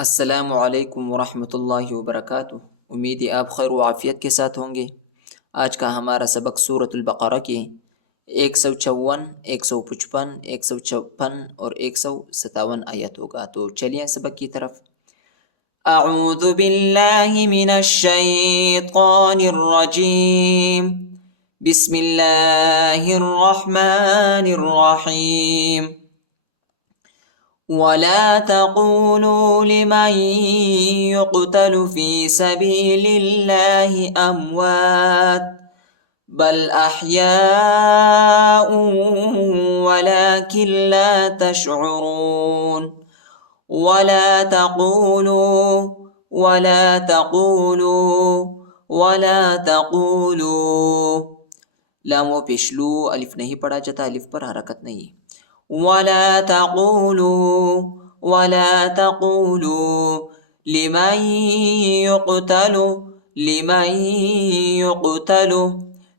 السلام علیکم ورحمۃ اللہ وبرکاتہ۔ امید ہے آپ خیر و عافیت کے ساتھ ہوں گے۔ آج کا ہمارا سبق سورۃ البقرہ کی 154، 155، 156 اور 157 آیت ہوگا۔ تو چلیے سبق کی طرف۔ اعوذ باللہ من الشیطان الرجیم، بسم اللہ الرحمن الرحیم۔ ولا تقولوا لمن يقتل في سبيل الله أموات بل أحياء ولكن لا تشعرون ولا تقولوا لامو پیشلو الف نہیں پڑھا جاتا، الف پر حرکت نہیں ہے۔ ولا تقولوا لمن يقتل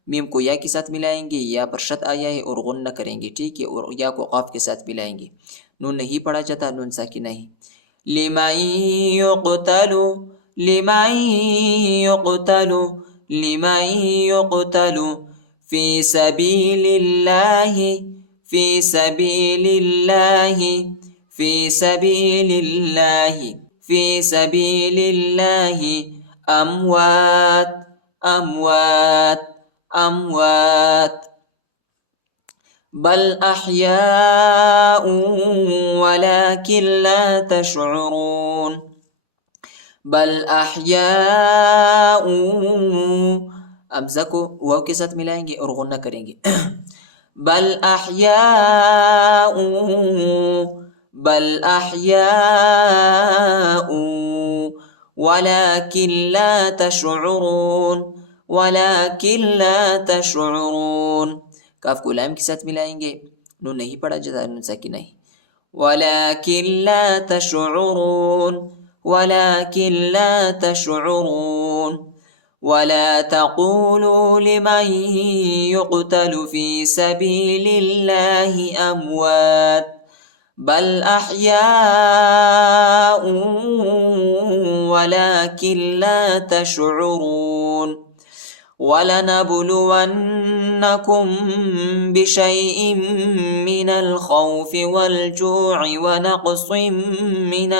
میم کو یا کے ساتھ ملائیں گے، یا پر شد آیا ہے اور غن نہ کریں گے، ٹھیک ہے، اور یا کو قاف کے ساتھ ملائیں گے۔ نون نہیں پڑھا جاتا، نون ساکن نہیں۔ لمن يقتل في سبيل الله أموات بل أحياء ولكن لا تشعرون بل أحياء امزہ کو واو کے ساتھ ملائیں گے اور غنہ کریں گے۔ بل احیاء ولكن لا تشعرون کاف کو لام کے ساتھ ملائیں گے، نون نہیں پڑھا جاتا، نون ساکن نہیں۔ ولكن لا تشعرون ولا تقولوا لمن يقتل في سبيل الله أموات بل أحياء ولكن لا تشعرون ولنبلونكم بشيء من الخوف والجوع ونقص من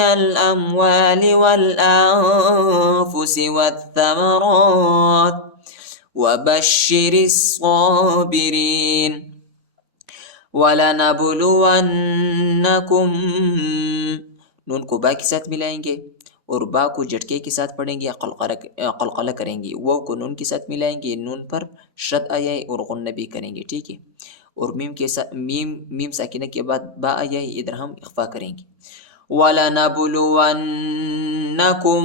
الأموال والأنفس والثمرات وبشر الصابرين ولنبلونكم نون کو با کے ساتھ ملائیں گے اور با کو جھٹکے کے ساتھ پڑھیں گے، قلقلہ کریں گے۔ واو کو نون کے ساتھ ملائیں گے، نون پر شد آیا ہے اور غنہ بھی کریں گے، ٹھیک ہے۔ اور میم کے ساتھ میم ساکنہ کے بعد با آیا ہے، ادھر ہم اخفا کریں گے۔ وَلَنَبْلُوَنَّكُمْ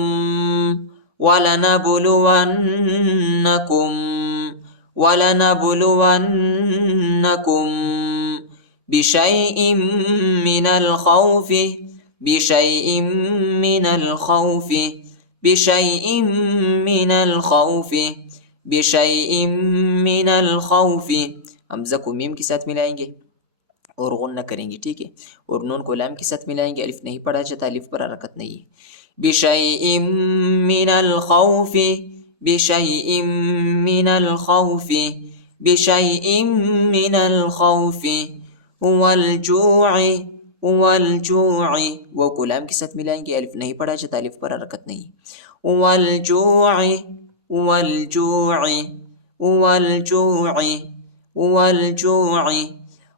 بِشَيْءٍ مِّنَ الْخَوْفِ حمزہ کو میم کے ساتھ ملائیں گے اور غنہ کریں گے، ٹھیک ہے، اور نون کو لام کے ساتھ ملائیں گے، الف نہیں پڑھا جاتا، الف پر حرکت نہیں ہے۔ بِشَيْءٍ مِّنَ الْخَوْفِ والجوع وہ کو لام کے ساتھ ملائیں گے، الف نہیں پڑھا جاتا، الف پر حرکت نہیں۔ والجوع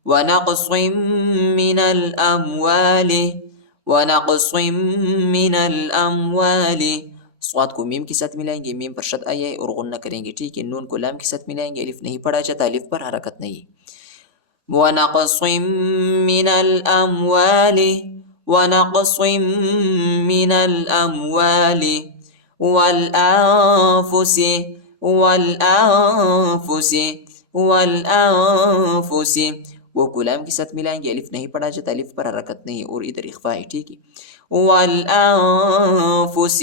ونقص من الأموال صاد کو میم کے ساتھ ملائیں گے، میم پر شد آیا ہے اور غنہ کریں گے، ٹھیک ہے۔ نون کو لام کے ساتھ ملائیں گے، الف نہیں پڑھا جاتا، الف پر حرکت نہیں۔ ونقص من الأموال والأنفس وہ غلام کے ساتھ ملائیں گے، الف نہیں پڑھا جاتا، الف پر حرکت نہیں اور ادھر اخفا ہے، ٹھیک ہے۔ والأنفس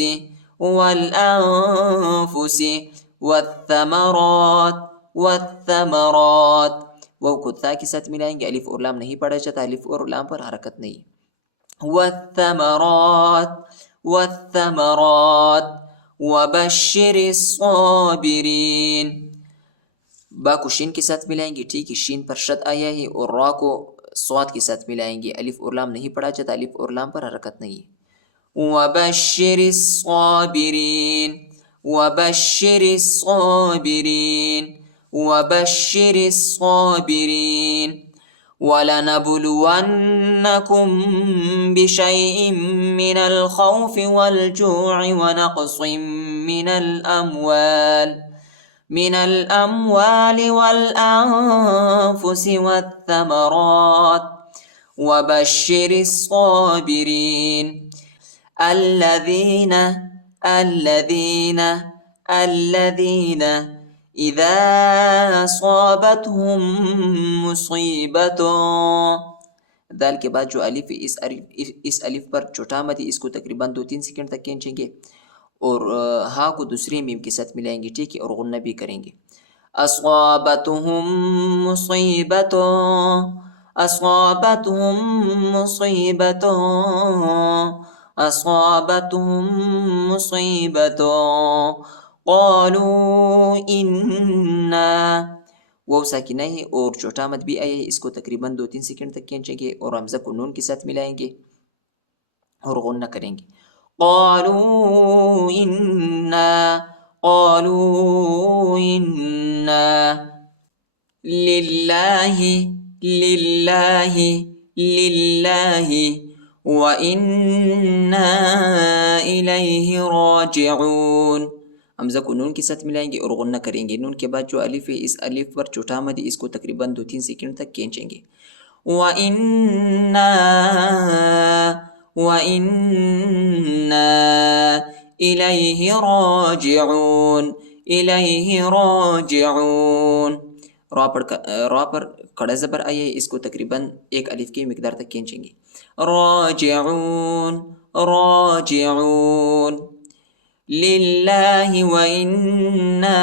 والثمرات واو کو تا کے ساتھ ملائیں گے، الف اور لام نہیں پڑھا جاتا، الف اور لام پر حرکت نہیں. والثمرات والثمرات وبشر الصابرین. با کو شین کے ساتھ ملائیں گے، ٹھیک ہے، شین پر شد آیا ہے، اور را کو صاد کے ساتھ ملائیں گے، الف اور لام نہیں پڑھا جاتا، الف اور لام پر حرکت نہیں. وبشر الصابرین وبشر الصابرین وبشر الصابرین. وَلَنَبْلُوَنَّكُمْ بِشَيْءٍ مِّنَ الْخَوْفِ وَالْجُوعِ وَنَقْصٍ من الأموال والأنفس والثمرات وبشر الصابرين الذين إذا أصابتهم مصيبة. دال کے بعد جو الف اس الف پر چھوٹا مد ہے، اس کو تقریباً 2-3 سیکنڈ تک کھینچیں گے اور ہاں کو دوسری میم کے ساتھ ملائیں گے، ٹھیک ہے، اور غنہ بھی کریں گے. اصابتهم مصیبت اصابتهم مصیبت اصابتهم مصیبت قالوا انا. وہ ساکنہ ہے اور چھوٹا مد بھی آیا ہے، اس کو تقریباً 2-3 سیکنڈ تک کھینچیں گے اور حمزہ کو نون کے ساتھ ملائیں گے اور غنہ کریں گے. قالوا إنا لله وإنا إليه راجعون. حمزہ کو نون کے ساتھ ملائیں گے اور غنہ کریں گے. نون کے بعد جو الف ہے، اس الف پر چھوٹا مد ہے، اس کو تقریباً 2-3 سیکنڈ تک کھینچیں گے. وَإِنَّا إِلَيْهِ راجعون. را پر کڑا زبر آیا ہے، اس کو تقریباً ایک الف کی مقدار تک کھینچیں گے. راجعون للہ وإنا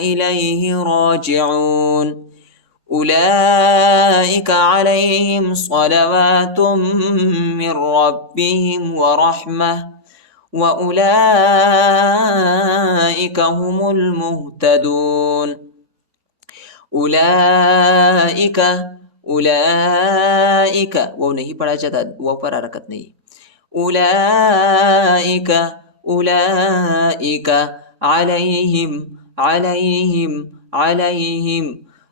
إلیہ راجعون. أولئك عليهم صلوات من ربهم ورحمة وأولئك هم المهتدون. أولئك وہ نہیں پڑھا جاتا، وہ پر حرکت نہیں. أولئك عليهم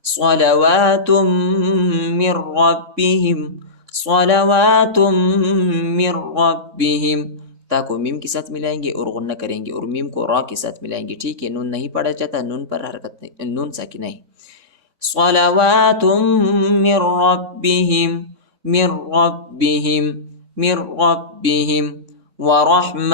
صلوات من ربهم. تا کو میم کے ساتھ ملائیں گے اور غنہ کریں گے اور میم کو را کے ساتھ ملائیں گے، ٹھیک ہے. نون نہیں پڑھا جاتا، نون پر حرکت نہیں، نون ساکن نہیں. صلوات من ربهم ورحمة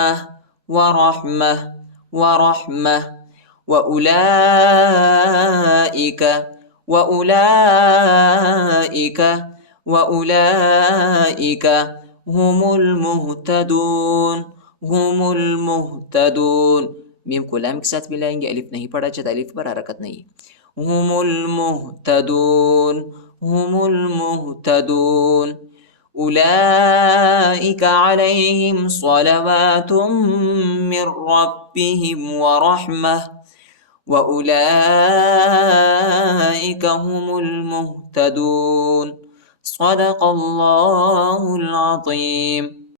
وأولئك هم المهتدون. میم کو لام کے ساتھ ملائیں گے، الف نہیں پڑھا جاتا، الف پر حرکت نہیں. هم المهتدون. أولئك عليهم صلوات من ربهم ورحمة وأولئك هم المهتدون. صدق الله العظيم.